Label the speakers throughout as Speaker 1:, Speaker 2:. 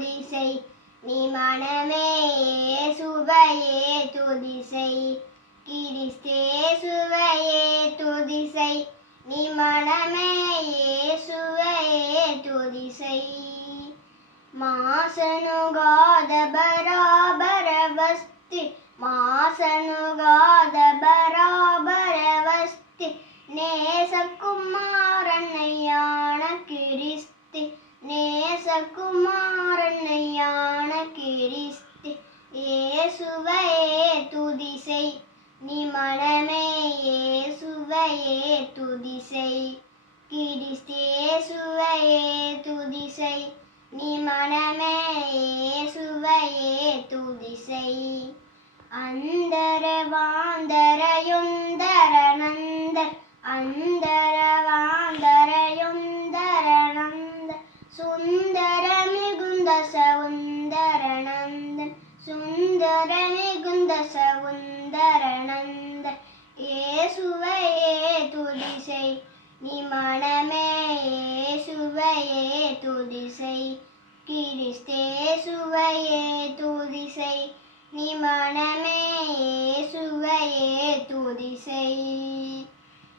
Speaker 1: துதிசை நீ மனமே சுவையே துதிசை. கிறிஸ்தே சுவையே துதிசை நீ மனமே சுவையே துதிசை. மாசனுகாத பராபர வஸ்தி மாசனுகாத பராபர வஸ்தி நேசகுமாரனையான கிறிஸ்தி நேசகுமாரன் ஏசுவையே துதிசை நீ மனமே ஏசுவையே துதிசை கிறிஸ்தேசுவையே துதிசை நீ மனமே இயேசுவையே துதிசை அந்தரவா துதிசை நீ மனமே சுவையே துதிசை. கிறிஸ்தே சுவையே துதிசை நீ மனமே சுவையே துதிசை.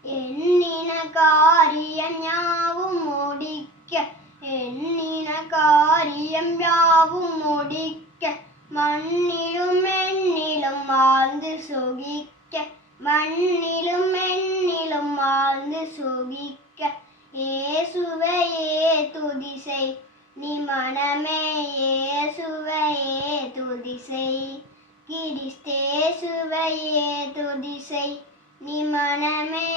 Speaker 1: எண்ணின காரியம் யாவும் முடிக்க எண்ணின காரியம் யாவும் முடிக்க. மண்ணிலும் எண்ணிலும் வாழ்ந்து சுகிக்க மண்ணிலும் சுகிக்க ஏசுவையே துதிசை நீ மனமே ஏசுவையே துதிசை கிறிஸ்தேசுவையே துதிசை நீ மனமே